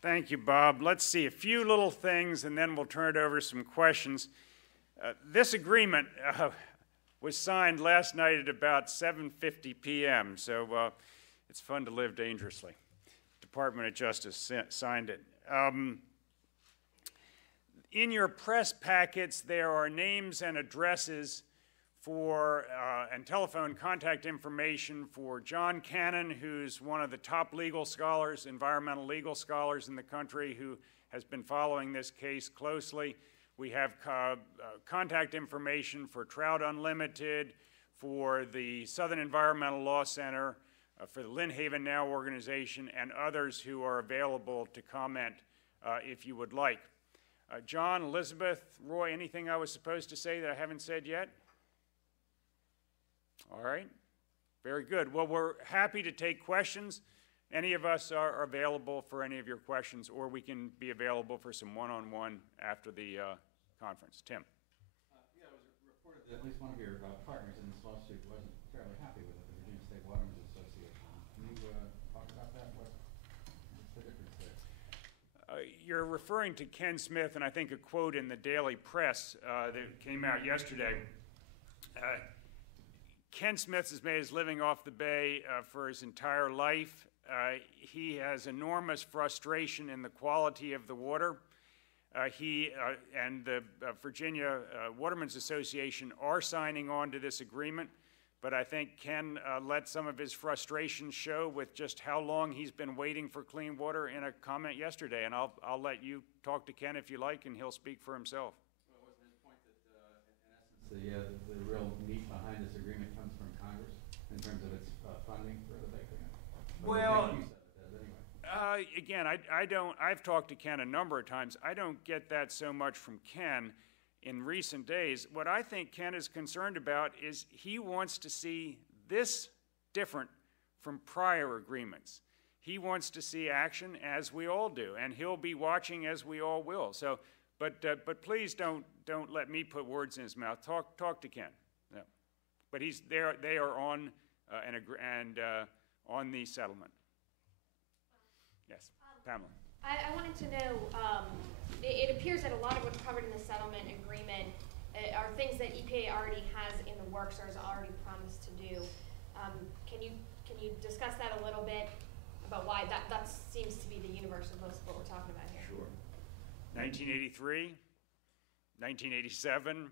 Thank you, Bob. Let's see a few little things, and then we'll turn it over to some questions. This agreement was signed last night at about 7:50 p.m., so it's fun to live dangerously. Department of Justice signed it. In your press packets, there are names and addresses for and telephone contact information for John Cannon, who's one of the top legal scholars, environmental legal scholars in the country, who has been following this case closely. We have contact information for Trout Unlimited, for the Southern Environmental Law Center, for the Lynn Haven Now organization, and others who are available to comment if you would like. John, Elizabeth, Roy, anything I was supposed to say that I haven't said yet? All right, very good. Well, we're happy to take questions. Any of us are available for any of your questions, or we can be available for some one-on-one after the conference. Tim. Yeah, it was reported that at least one of your partners in this lawsuit wasn't terribly happy with it, the Virginia State Watermen's Association. Can you talk about that? What's the difference there? You're referring to Ken Smith, and I think a quote in the Daily Press that came out yesterday. Ken Smith has made his living off the bay for his entire life. He has enormous frustration in the quality of the water. He and the Virginia Watermen's Association are signing on to this agreement, but I think Ken let some of his frustration show with just how long he's been waiting for clean water in a comment yesterday, and I'll let you talk to Ken if you like, and he'll speak for himself. Well, wasn't his point that, in essence, the real meat behind this agreement comes from Congress in terms of its funding for the Baker? Well, again, I've talked to Ken a number of times. I don't get that so much from Ken in recent days. What I think Ken is concerned about is he wants to see this different from prior agreements. He wants to see action, as we all do, and he'll be watching, as we all will. So, but please don't let me put words in his mouth. Talk to Ken. No. But he's there. They are on on the settlement. Yes, Pamela. I wanted to know, it appears that a lot of what's covered in the settlement agreement are things that EPA already has in the works or has already promised to do. Can you discuss that a little bit about why that seems to be the universe of most of what we're talking about here? Sure. 1983, 1987,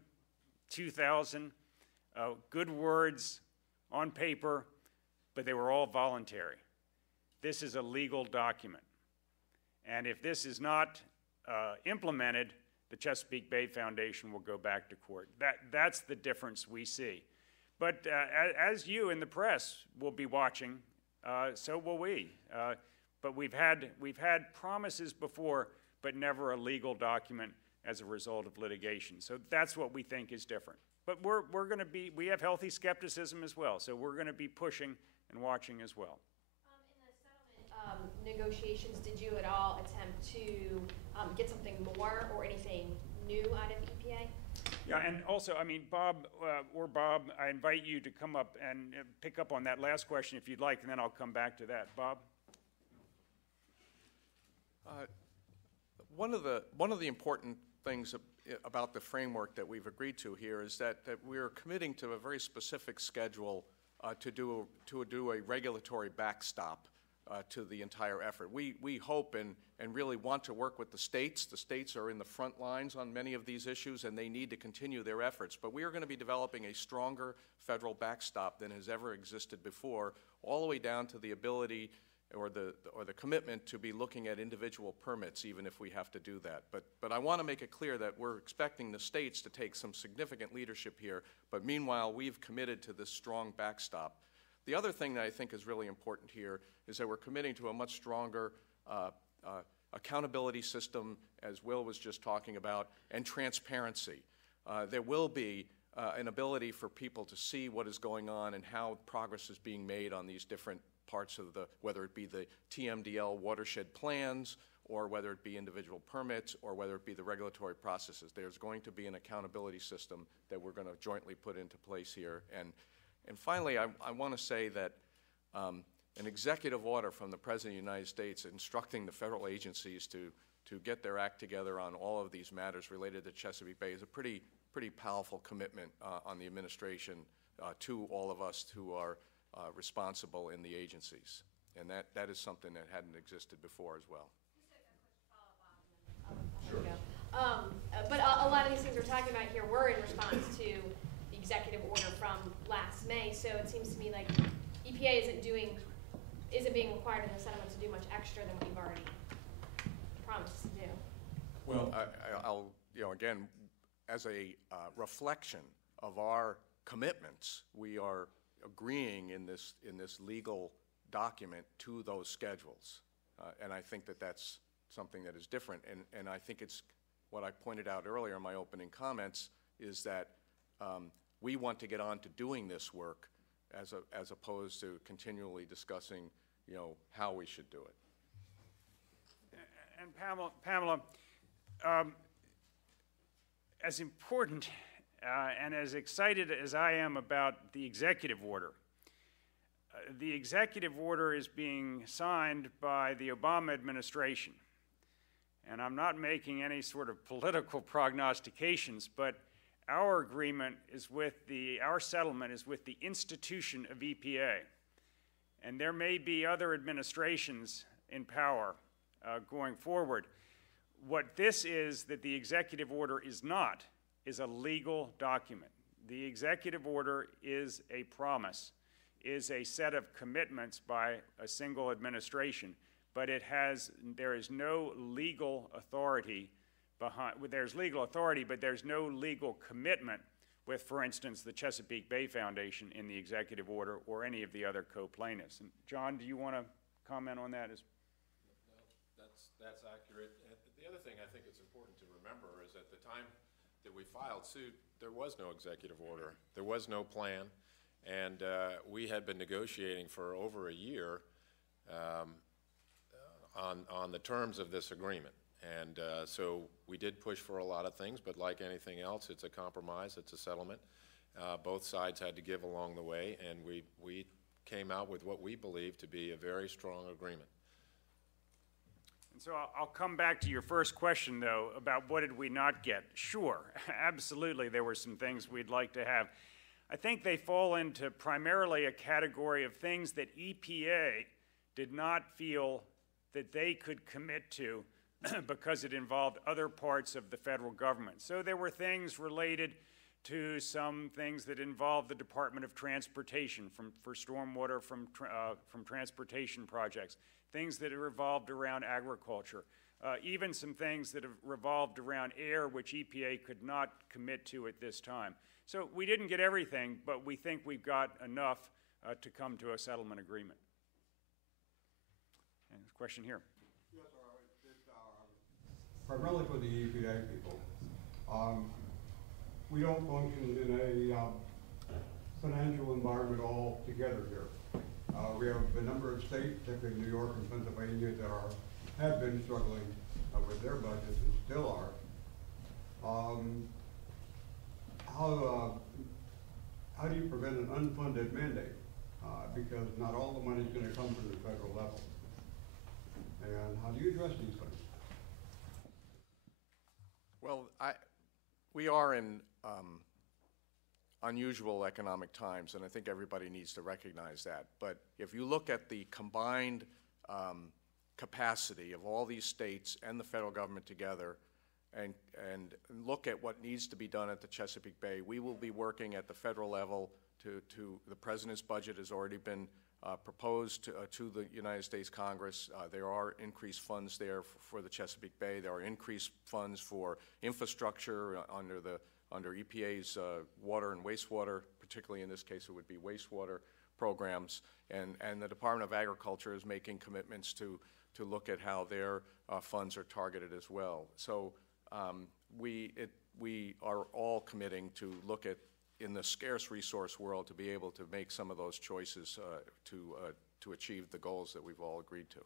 2000, good words on paper, but they were all voluntary. This is a legal document. And if this is not implemented, the Chesapeake Bay Foundation will go back to court. That's the difference we see. But as you in the press will be watching, so will we. But we've had promises before, but never a legal document as a result of litigation. So that's what we think is different. But we have healthy skepticism as well, so we're going to be pushing and watching as well. In the settlement negotiations, did you at all attempt to get something more or anything new out of EPA? Yeah, and also, I mean, Bob, I invite you to come up and pick up on that last question if you'd like, and then I'll come back to that. Bob? One of the important things about the framework that we've agreed to here is that we're committing to a very specific schedule to do a regulatory backstop to the entire effort. We hope and really want to work with the states. The states are in the front lines on many of these issues, and they need to continue their efforts. But we are going to be developing a stronger federal backstop than has ever existed before, all the way down to the ability or the commitment to be looking at individual permits, even if we have to do that. But I want to make it clear that we're expecting the states to take some significant leadership here, but meanwhile, we've committed to this strong backstop. The other thing that I think is really important here is that we're committing to a much stronger accountability system, as Will was just talking about, and transparency. There will be an ability for people to see what is going on and how progress is being made on these different parts of whether it be the TMDL watershed plans, or whether it be individual permits, or whether it be the regulatory processes. There's going to be an accountability system that we're going to jointly put into place here. And finally, I want to say that an executive order from the President of the United States instructing the federal agencies to get their act together on all of these matters related to Chesapeake Bay is a pretty powerful commitment on the administration to all of us who are responsible in the agencies. And that is something that hadn't existed before as well. Sure. But a lot of these things we're talking about here were in response to the executive order from last May, so it seems to me like EPA isn't being required in the settlement to do much extra than we've already promised to do. Well, I'll, again, as a reflection of our commitments, we are agreeing in this legal document to those schedules. And I think that that's something that is different. And I think it's what I pointed out earlier in my opening comments is that we want to get on to doing this work as opposed to continually discussing, how we should do it. And Pamela, as important and as excited as I am about the executive order is being signed by the Obama administration. And I'm not making any sort of political prognostications, but our agreement is our settlement is with the institution of EPA. And there may be other administrations in power going forward. What this is that the executive order is not is a legal document. The executive order is a promise, is a set of commitments by a single administration, but there is no legal authority behind. There's legal authority, but there's no legal commitment with, for instance, the Chesapeake Bay Foundation in the executive order or any of the other co-plaintiffs. And John, do you want to comment on that? No, that's accurate. And the other thing I think it's important to remember is at the time that we filed suit, there was no executive order. There was no plan. And we had been negotiating for over a year on the terms of this agreement. And so we did push for a lot of things, but like anything else, it's a compromise, it's a settlement. Both sides had to give along the way, and we came out with what we believe to be a very strong agreement. And so I'll come back to your first question, though, about what did we not get. Sure, absolutely, there were some things we'd like to have. I think they fall into primarily a category of things that EPA did not feel that they could commit to because it involved other parts of the federal government. So there were things related to some things that involved the Department of Transportation for stormwater from transportation projects, things that revolved around agriculture, even some things that have revolved around air, which EPA could not commit to at this time. So we didn't get everything, but we think we've got enough to come to a settlement agreement. And there's a question here. Yes, sir. Primarily for the EPA people. We don't function in a financial environment all together here. We have a number of states, particularly New York and Pennsylvania, that have been struggling with their budgets and still are. How do you prevent an unfunded mandate? Because not all the money is going to come from the federal level. And how do you address these things? Well, we are in unusual economic times, and I think everybody needs to recognize that. But if you look at the combined capacity of all these states and the federal government together and look at what needs to be done at the Chesapeake Bay, we will be working at the federal level the President's budget has already been proposed to the United States Congress. There are increased funds there for the Chesapeake Bay. There are increased funds for infrastructure under EPA's water and wastewater, particularly in this case it would be wastewater programs. And the Department of Agriculture is making commitments to look at how their funds are targeted as well. So we are all committing to look at, in the scarce resource world, to be able to make some of those choices to achieve the goals that we've all agreed to.